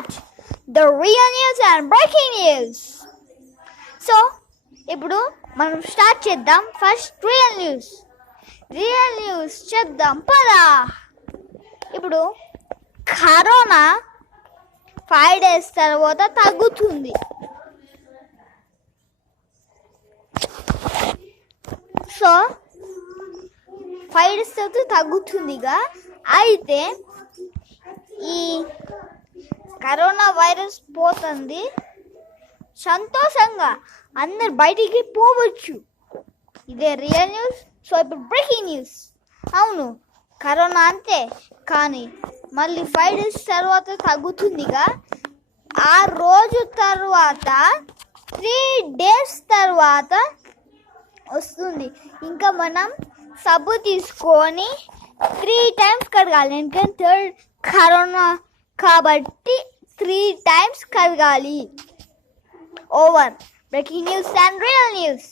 Start the real news and breaking news. So ఇప్పుడు మనం start చేద్దాం. ఫస్ట్ రియల్ న్యూస్ చేద్దాం పదా. ఇప్పుడు కరోనా 5 days తర్వాత తగ్గుతుంది. సో 5 days తర్వాత తగ్గుతుందిగా. అయితే ఈ కరోనా వైరస్ పోతుంది, సంతోషంగా అందరు బయటికి పోవచ్చు. ఇదే రియల్ న్యూస్. సో ఇప్పుడు బ్రేకింగ్ న్యూస్. అవును, కరోనా అంతే, కానీ మళ్ళీ 5 days తర్వాత తగ్గుతుందిగా. ఆ రోజు తర్వాత 3 days తర్వాత వస్తుంది. ఇంకా మనం సబ్బు తీసుకొని 3 times కడగాలి. ఎందుకంటే థర్డ్ కరోనా కాబట్టి 3 times కడగాలి. Over. Breaking news and real news.